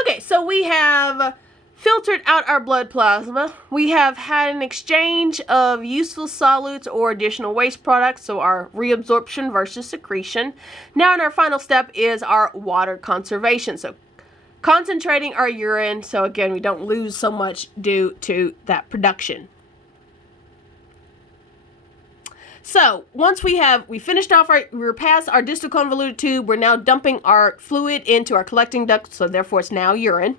Okay, so we have filtered out our blood plasma. We have had an exchange of useful solutes or additional waste products, so our reabsorption versus secretion. Now, in our final step is our water conservation. So concentrating our urine, so again, we don't lose so much due to that production. So once we finished off we're past our distal convoluted tube, we're now dumping our fluid into our collecting duct, so therefore it's now urine.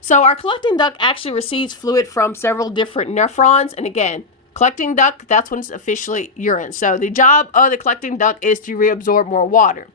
So our collecting duct actually receives fluid from several different nephrons, and again, collecting duct, that's when it's officially urine. So the job of the collecting duct is to reabsorb more water.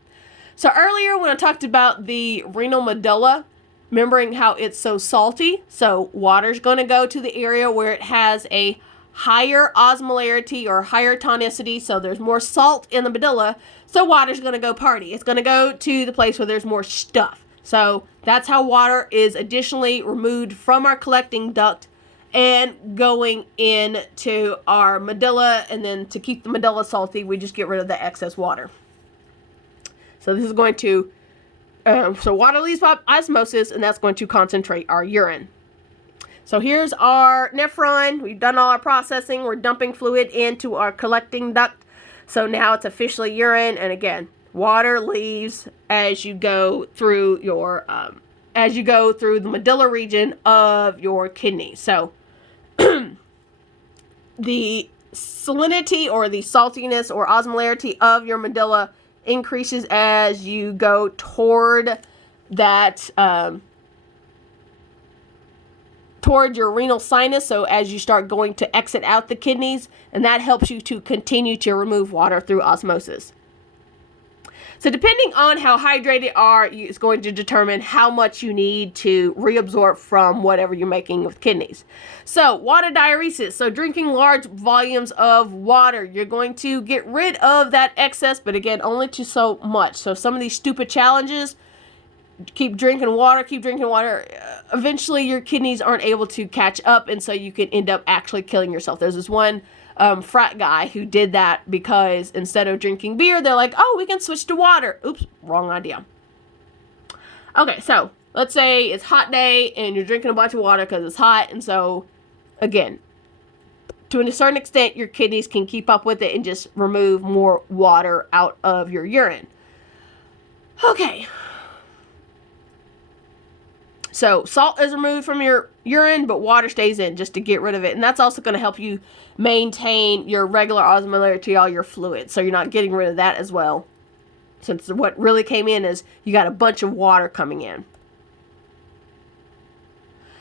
So earlier when I talked about the renal medulla, remembering how it's so salty, so water's going to go to the area where it has a higher osmolarity or higher tonicity, so there's more salt in the medulla, so water's going to go party. It's going to go to the place where there's more stuff. So that's how water is additionally removed from our collecting duct and going into our medulla, and then to keep the medulla salty, we just get rid of the excess water. So this is going to, so water leaves by osmosis, and that's going to concentrate our urine. So here's our nephron. We've done all our processing. We're dumping fluid into our collecting duct. So now it's officially urine, and again, water leaves as you go through your, the medulla region of your kidney. So the salinity or the saltiness or osmolarity of your medulla increases as you go toward that, toward your renal sinus. So as you start going to exit out the kidneys, and that helps you to continue to remove water through osmosis. So depending on how hydrated you are, it's going to determine how much you need to reabsorb from whatever you're making with kidneys. So water diuresis, so drinking large volumes of water, you're going to get rid of that excess, but again, only to so much. So some of these stupid challenges, keep drinking water, eventually your kidneys aren't able to catch up, and so you can end up actually killing yourself. There's this one frat guy who did that because instead of drinking beer, they're like, oh, we can switch to water. Oops, wrong idea. Okay, so let's say it's a hot day and you're drinking a bunch of water because it's hot, and so again, to a certain extent, your kidneys can keep up with it and just remove more water out of your urine. Okay. So salt is removed from your urine, but water stays in just to get rid of it. And that's also going to help you maintain your regular osmolarity, all your fluids. So you're not getting rid of that as well. Since what really came in is you got a bunch of water coming in.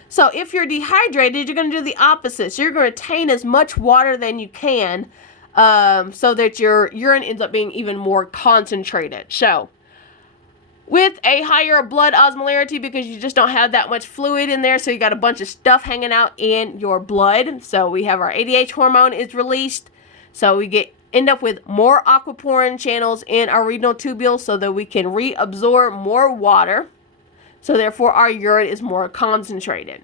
So if you're dehydrated, you're going to do the opposite. So you're going to retain as much water than you can so that your urine ends up being even more concentrated. So with a higher blood osmolarity, because you just don't have that much fluid in there, so you got a bunch of stuff hanging out in your blood. So we have our ADH hormone is released, so we end up with more aquaporin channels in our renal tubule, so that we can reabsorb more water. So therefore, our urine is more concentrated.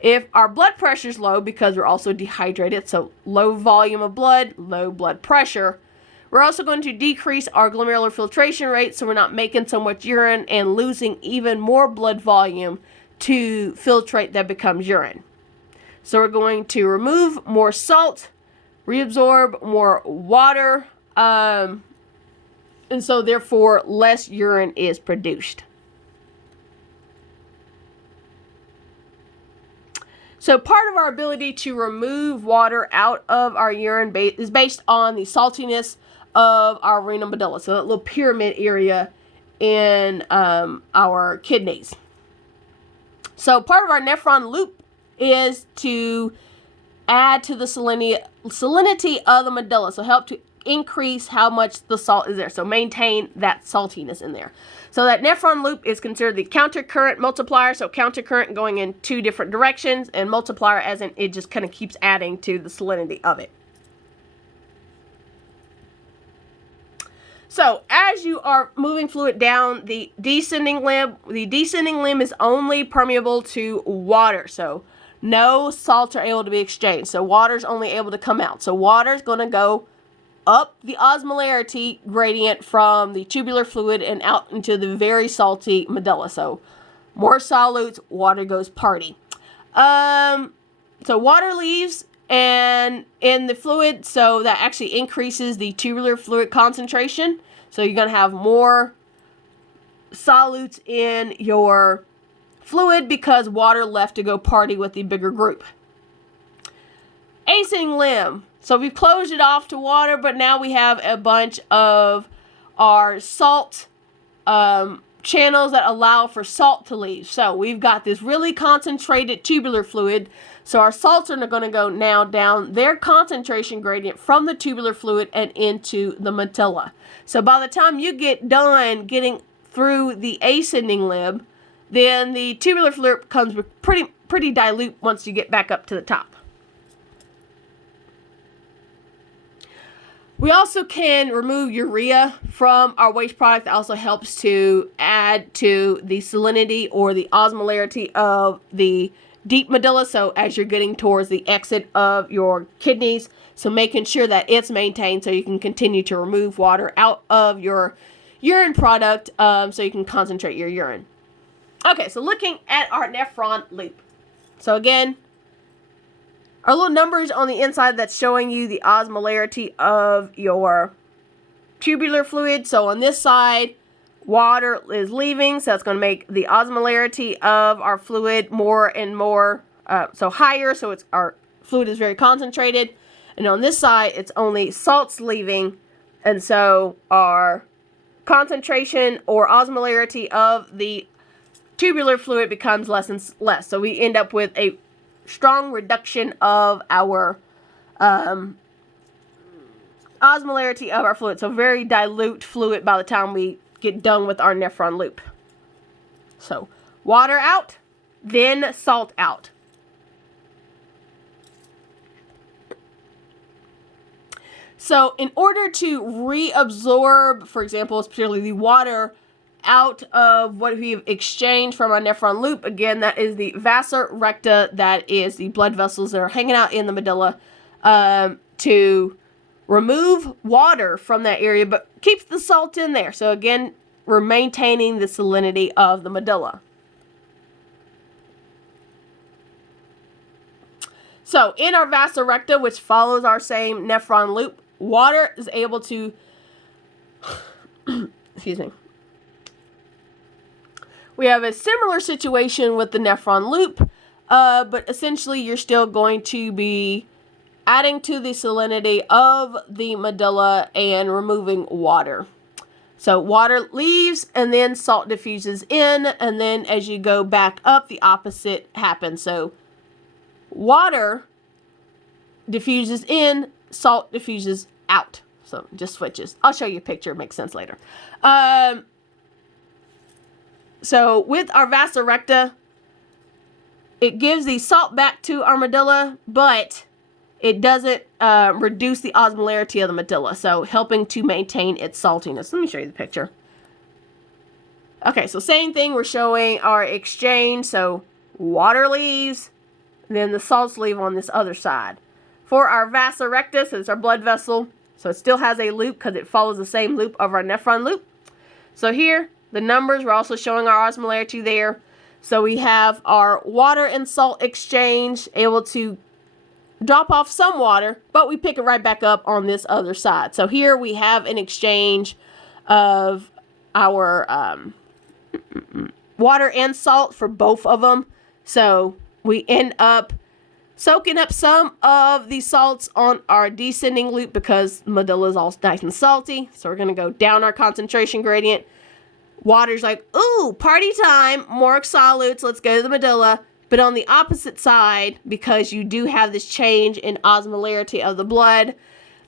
If our blood pressure is low, because we're also dehydrated, so low volume of blood, low blood pressure, we're also going to decrease our glomerular filtration rate, so we're not making so much urine and losing even more blood volume to filtrate that becomes urine. So we're going to remove more salt, reabsorb more water, and so therefore less urine is produced. So part of our ability to remove water out of our urine is based on the saltiness of our renal medulla, so that little pyramid area in our kidneys. So part of our nephron loop is to add to the salinity of the medulla, so help to increase how much the salt is there, so maintain that saltiness in there. So that nephron loop is considered the countercurrent multiplier, so countercurrent going in two different directions, and multiplier as in it just kind of keeps adding to the salinity of it. So as you are moving fluid down the descending limb is only permeable to water. So no salts are able to be exchanged. So water's only able to come out. So water's going to go up the osmolarity gradient from the tubular fluid and out into the very salty medulla. So More solutes, water goes party. So water leaves and in the fluid, so that actually increases the tubular fluid concentration. So you're going to have more solutes in your fluid because water left to go party with the bigger group. Ascending limb. So we've closed it off to water, but now we have a bunch of our salt channels that allow for salt to leave. So we've got this really concentrated tubular fluid. So our salts are going to go now down their concentration gradient from the tubular fluid and into the medulla. So by the time you get done getting through the ascending limb, then the tubular fluid becomes pretty dilute once you get back up to the top. We also can remove urea from our waste product. That also helps to add to the salinity or the osmolarity of the deep medulla. So as you're getting towards the exit of your kidneys, so making sure that it's maintained so you can continue to remove water out of your urine product so you can concentrate your urine. Okay, so looking at our nephron loop. So again, our little numbers on the inside that's showing you the osmolarity of your tubular fluid. So on this side, water is leaving, so it's going to make the osmolarity of our fluid more and more, so higher, so our fluid is very concentrated. And on this side, it's only salts leaving, and so our concentration or osmolarity of the tubular fluid becomes less and less. So we end up with a strong reduction of our osmolarity of our fluid. So very dilute fluid by the time we get done with our nephron loop. So water out, then salt out. So in order to reabsorb, for example, particularly the water out of what we've exchanged from our nephron loop, again, that is the vasa recta, that is the blood vessels that are hanging out in the medulla, to remove water from that area, but keeps the salt in there. So again, we're maintaining the salinity of the medulla. So in our vasa recta, which follows our same nephron loop, water is able to, excuse me. We have a similar situation with the nephron loop, but essentially you're still going to be adding to the salinity of the medulla and removing water. So water leaves and then salt diffuses in, and then as you go back up, the opposite happens. So water diffuses in, salt diffuses out. So just switches. I'll show you a picture. It makes sense later. So with our vasa recta, it gives the salt back to our medulla, but it doesn't reduce the osmolarity of the medulla, so helping to maintain its saltiness. Let me show you the picture. Okay, so same thing. We're showing our exchange. So water leaves, and then the salts leave on this other side. For our vasa recta, so it's our blood vessel, so it still has a loop because it follows the same loop of our nephron loop. So here, the numbers, we're also showing our osmolarity there. So we have our water and salt exchange, able to drop off some water, but we pick it right back up on this other side. So here we have an exchange of our water and salt for both of them. So we end up soaking up some of the salts on our descending loop because medulla is all nice and salty. So we're going to go down our concentration gradient. Water's like, ooh, party time, more solutes, let's go to the medulla. But on the opposite side, because you do have this change in osmolarity of the blood,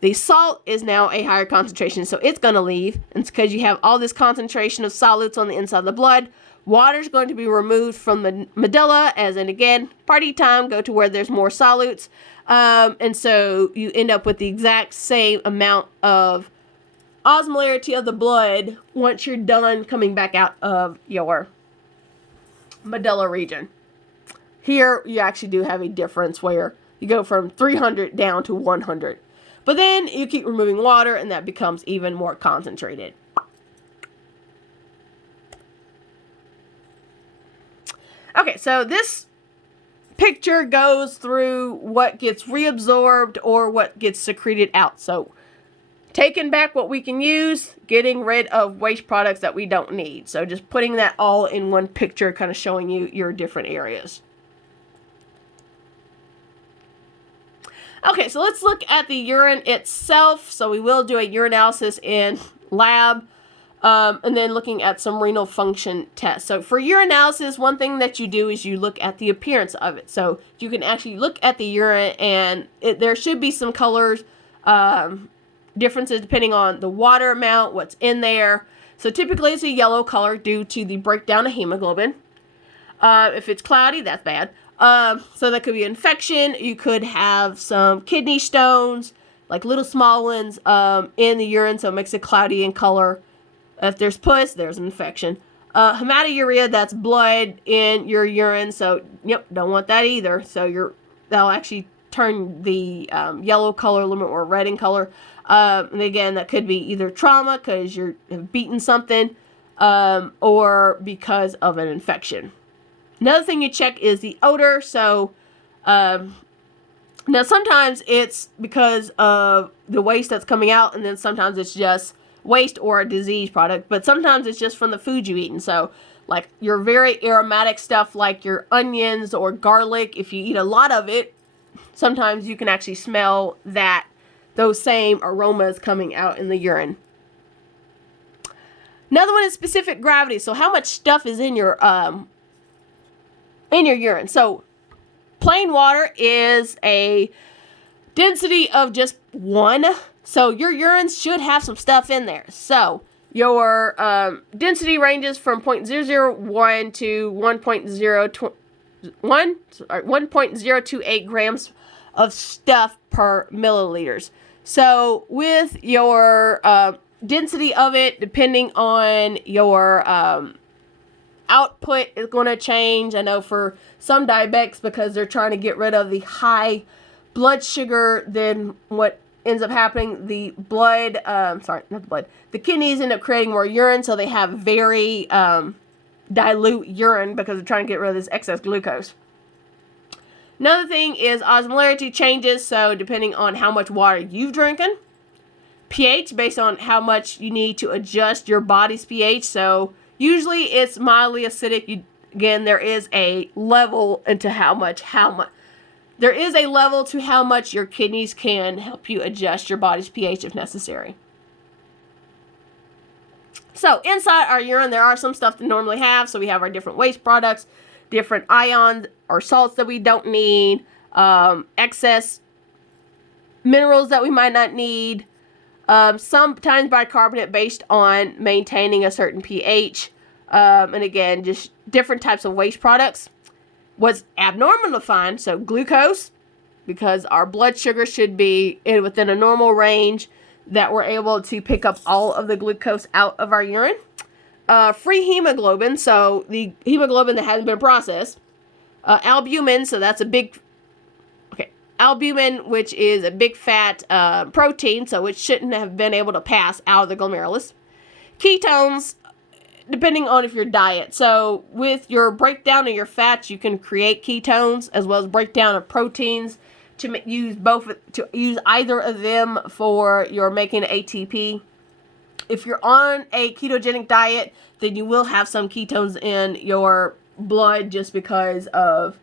the salt is now a higher concentration, so it's going to leave. And it's because you have all this concentration of solutes on the inside of the blood. Water's going to be removed from the medulla, as in, again, party time, go to where there's more solutes. And so you end up with the exact same amount of osmolarity of the blood once you're done coming back out of your medulla region. Here, you actually do have a difference where you go from 300 down to 100. But then you keep removing water, and that becomes even more concentrated. Okay, so this picture goes through what gets reabsorbed or what gets secreted out. So taking back what we can use, getting rid of waste products that we don't need. So just putting that all in one picture, kind of showing you your different areas. Okay, so let's look at the urine itself. So we will do a urinalysis in lab, and then looking at some renal function tests. So for urinalysis, one thing that you do is you look at the appearance of it. So you can actually look at the urine, and there should be some colors, differences depending on the water amount, what's in there. So typically it's a yellow color due to the breakdown of hemoglobin. If it's cloudy, that's bad. So that could be infection. You could have some kidney stones, like little small ones, in the urine, so it makes it cloudy in color. If there's pus, there's an infection. Hematuria, that's blood in your urine, so yep, don't want that either. So that'll actually turn the yellow color a little bit more red in color. And again, that could be either trauma because you're beaten something, or because of an infection. Another thing you check is the odor. So now sometimes it's because of the waste that's coming out, and then sometimes it's just waste or a disease product, but sometimes it's just from the food you eat. And so like your very aromatic stuff like your onions or garlic, if you eat a lot of it, sometimes you can actually smell those same aromas coming out in the urine. Another one is specific gravity. So how much stuff is in your urine. So plain water is a density of just 1. So your urine should have some stuff in there. So your density ranges from 0.001 to 1.028 grams of stuff per milliliters. So with your density of it, depending on your output, is going to change. I know for some diabetics, because they're trying to get rid of the high blood sugar, then what ends up happening, the kidneys end up creating more urine, so they have very dilute urine because they're trying to get rid of this excess glucose. Another thing is osmolarity changes, so depending on how much water you've drinking. pH, based on how much you need to adjust your body's pH. So usually it's mildly acidic. Again, there is a level into how much. There is a level to how much your kidneys can help you adjust your body's pH if necessary. So inside our urine, there are some stuff to normally have. So we have our different waste products, different ions or salts that we don't need, excess minerals that we might not need, sometimes bicarbonate based on maintaining a certain pH, and again, just different types of waste products. What's abnormal to find, so glucose, because our blood sugar should be within a normal range, that we're able to pick up all of the glucose out of our urine. Free hemoglobin, so the hemoglobin that hasn't been processed. Albumin, so that's albumin, which is a big fat protein, so it shouldn't have been able to pass out of the glomerulus. Ketones, depending on if your diet. So with your breakdown of your fats, you can create ketones as well as breakdown of proteins to use either of them for your making ATP. If you're on a ketogenic diet, then you will have some ketones in your blood just because of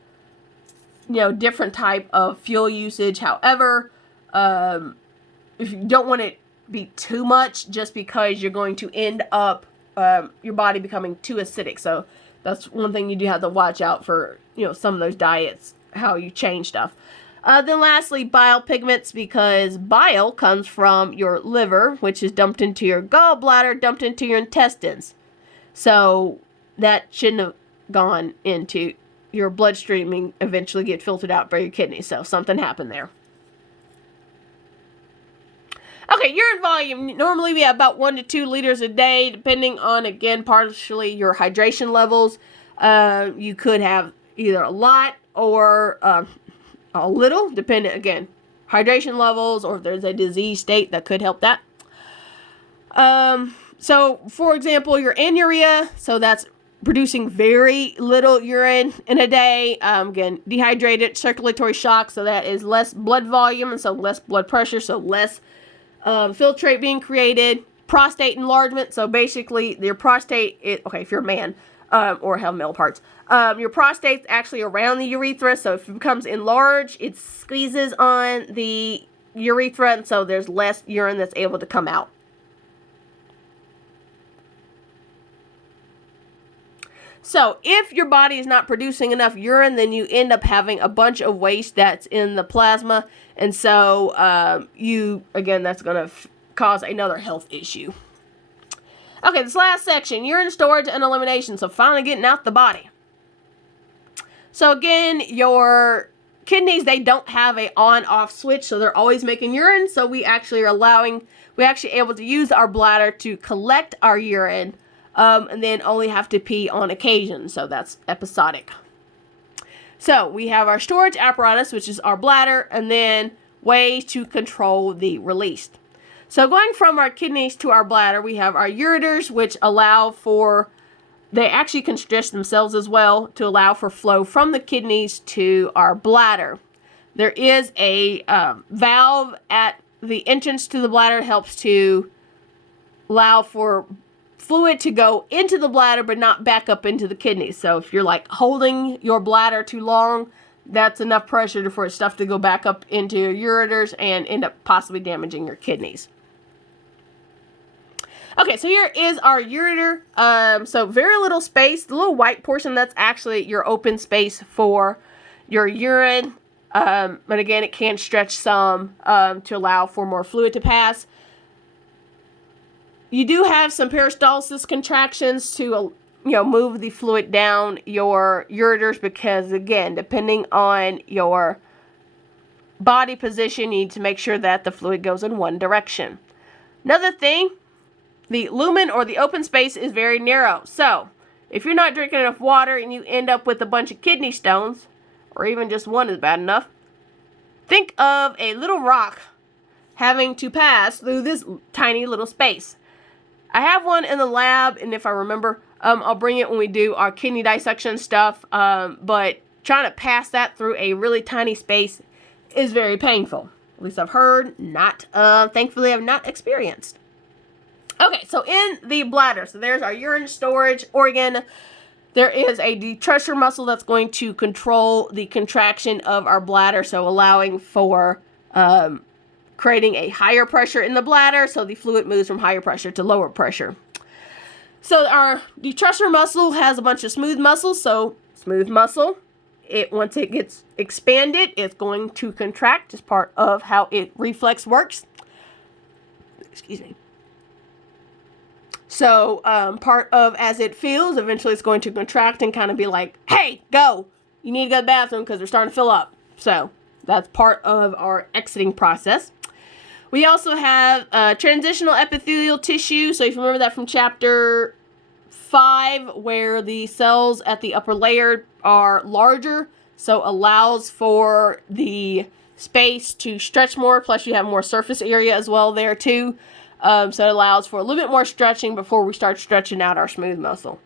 different type of fuel usage. However, if you don't want it to be too much, just because you're going to end up your body becoming too acidic. So that's one thing you do have to watch out for, some of those diets, how you change stuff. Then lastly, bile pigments, because bile comes from your liver, which is dumped into your gallbladder, dumped into your intestines. So that shouldn't have gone into your bloodstream and eventually get filtered out by your kidneys. So something happened there. Okay, urine volume. Normally we have about 1 to 2 liters a day, depending on, again, partially your hydration levels. You could have either a lot or a little, depending, again, hydration levels, or if there's a disease state that could help that. So, for example, your anuria, so that's producing very little urine in a day. Again, dehydrated, circulatory shock, so that is less blood volume, and so less blood pressure, so less filtrate being created. Prostate enlargement, so basically your prostate, if you're a man or have male parts, your prostate's actually around the urethra, so if it becomes enlarged, it squeezes on the urethra, and so there's less urine that's able to come out. So if your body is not producing enough urine, then you end up having a bunch of waste that's in the plasma. And so that's going to cause another health issue. Okay, this last section, urine storage and elimination. So finally getting out the body. So again, your kidneys, they don't have a on-off switch, so they're always making urine. So we actually able to use our bladder to collect our urine. And then only have to pee on occasion, so that's episodic. So we have our storage apparatus, which is our bladder, and then ways to control the release. So going from our kidneys to our bladder, we have our ureters, which they actually can stretch themselves as well to allow for flow from the kidneys to our bladder. There is a valve at the entrance to the bladder, helps to allow for fluid to go into the bladder but not back up into the kidneys. So if you're like holding your bladder too long, that's enough pressure for stuff to go back up into your ureters and end up possibly damaging your kidneys. Okay, so here is our ureter. So very little space. The little white portion, that's actually your open space for your urine. But again, it can stretch some to allow for more fluid to pass. You do have some peristalsis contractions to, move the fluid down your ureters because, again, depending on your body position, you need to make sure that the fluid goes in one direction. Another thing, the lumen or the open space is very narrow. So, if you're not drinking enough water and you end up with a bunch of kidney stones, or even just one is bad enough, think of a little rock having to pass through this tiny little space. I have one in the lab, and if I remember, I'll bring it when we do our kidney dissection stuff, but trying to pass that through a really tiny space is very painful. At least I've heard, thankfully I've not experienced. Okay, so in the bladder, so there's our urine storage organ. There is a detrusor muscle that's going to control the contraction of our bladder, so allowing for creating a higher pressure in the bladder, so the fluid moves from higher pressure to lower pressure. So our detrusor muscle has a bunch of smooth muscles. So smooth muscle, once it gets expanded, it's going to contract as part of how it reflex works. Excuse me. So part of as it feels, eventually it's going to contract and kind of be like, hey, go. You need to go to the bathroom because we're starting to fill up. So that's part of our exiting process. We also have transitional epithelial tissue. So if you remember that from chapter 5, where the cells at the upper layer are larger, so allows for the space to stretch more, plus you have more surface area as well there too. So it allows for a little bit more stretching before we start stretching out our smooth muscle.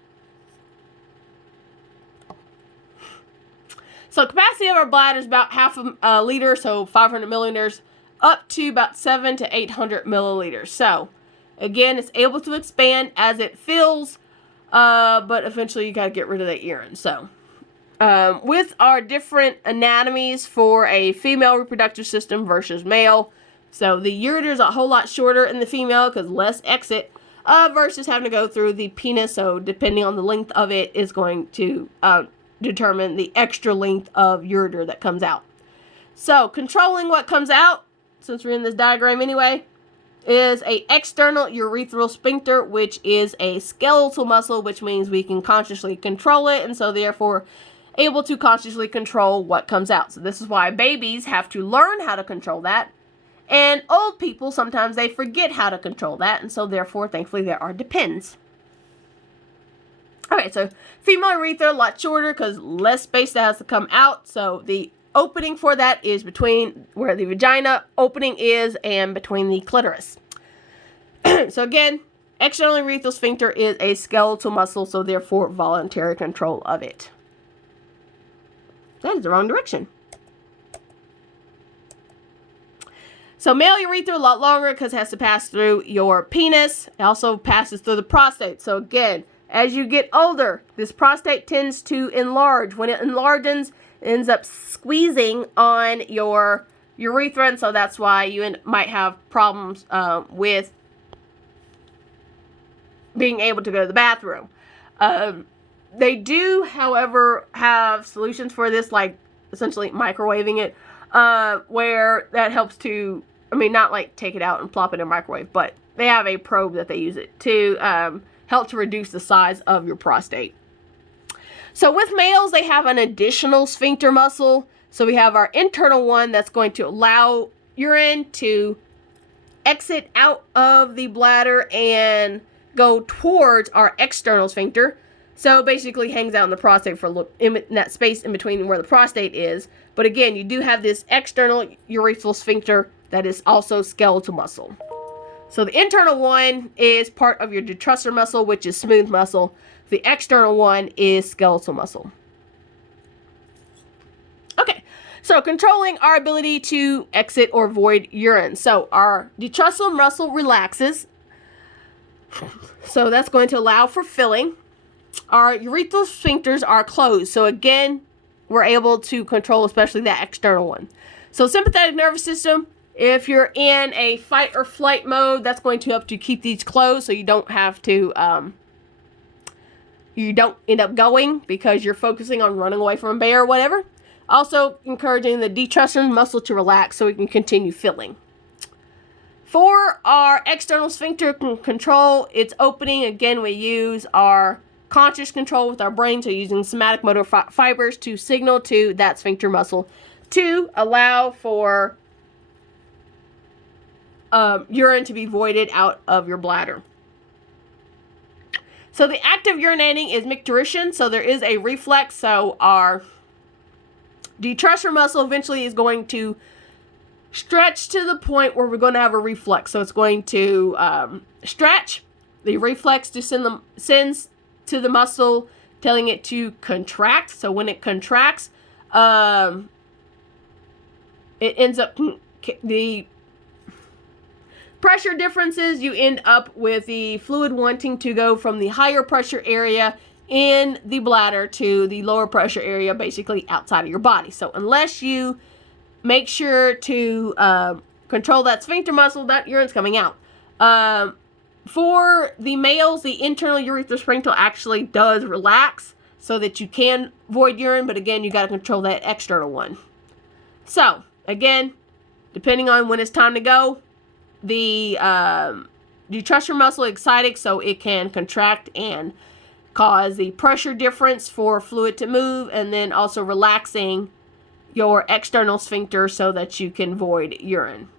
So capacity of our bladder is about half a liter, so 500 milliliters, up to about 700 to 800 milliliters. So again, it's able to expand as it fills, but eventually you got to get rid of that urine. So with our different anatomies for a female reproductive system versus male, so the ureter is a whole lot shorter in the female because less exit versus having to go through the penis. So depending on the length of it is going to determine the extra length of ureter that comes out. So controlling what comes out, since we're in this diagram anyway, is a external urethral sphincter, which is a skeletal muscle, which means we can consciously control it, and so therefore able to consciously control what comes out. So this is why babies have to learn how to control that, and old people, sometimes they forget how to control that, and so therefore, thankfully, there are depends. Okay, so female urethra, a lot shorter because less space that has to come out, so the opening for that is between where the vagina opening is and between the clitoris. So again, External urethral sphincter is a skeletal muscle, so therefore voluntary control of it. That is the wrong direction. So male urethra a lot longer because it has to pass through your penis. It also passes through the prostate. So again, as you get older, this prostate tends to enlarge. When it enlarges, it ends up squeezing on your urethra, and so that's why you might have problems with being able to go to the bathroom. They do, however, have solutions for this, like essentially microwaving it, where that helps to, not like take it out and plop it in a microwave, but they have a probe that they use it to help to reduce the size of your prostate. So with males, they have an additional sphincter muscle. So we have our internal one that's going to allow urine to exit out of the bladder and go towards our external sphincter. So it basically hangs out in the prostate for a little, in that space in between where the prostate is. But again, you do have this external urethral sphincter that is also skeletal muscle. So the internal one is part of your detrusor muscle, which is smooth muscle. The external one is skeletal muscle. Okay, so controlling our ability to exit or void urine. So our detrusor muscle relaxes. So that's going to allow for filling. Our urethral sphincters are closed. So again, we're able to control especially that external one. So sympathetic nervous system, if you're in a fight or flight mode, that's going to help to keep these closed so you don't have to, you don't end up going because you're focusing on running away from a bear or whatever. Also encouraging the detrusor muscle to relax so we can continue filling. For our external sphincter control, its opening, again, we use our conscious control with our brain, so using somatic motor fibers to signal to that sphincter muscle to allow for urine to be voided out of your bladder. So the act of urinating is micturition, so there is a reflex, so our detrusor muscle eventually is going to stretch to the point where we're going to have a reflex. So it's going to stretch. The reflex to sends to the muscle, telling it to contract. So when it contracts, it ends up, the pressure differences, you end up with the fluid wanting to go from the higher pressure area in the bladder to the lower pressure area, basically outside of your body. So unless you make sure to control that sphincter muscle, that urine's coming out. For the males, the internal urethral sphincter actually does relax so that you can void urine, but again, you got to control that external one. So, again, depending on when it's time to go, the detrusor muscle is excited so it can contract and cause the pressure difference for fluid to move, and then also relaxing your external sphincter so that you can void urine.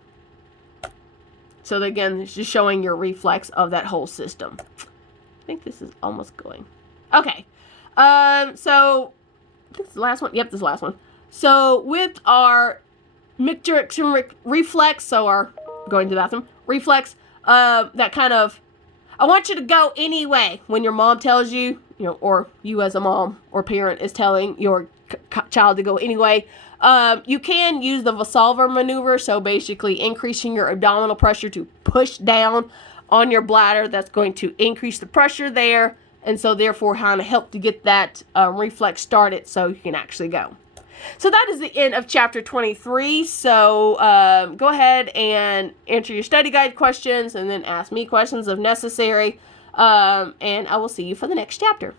So again, it's just showing your reflex of that whole system. I think this is almost going. Okay. So this is the last one. Yep, this is the last one. So with our micturition reflex, so our going to the bathroom reflex, that kind of, I want you to go anyway when your mom tells you, or you as a mom or parent is telling your child to go anyway. You can use the Valsalva maneuver, so basically increasing your abdominal pressure to push down on your bladder. That's going to increase the pressure there, and so therefore kind of help to get that reflex started so you can actually go. So that is the end of chapter 23. So go ahead and answer your study guide questions and then ask me questions if necessary, and I will see you for the next chapter.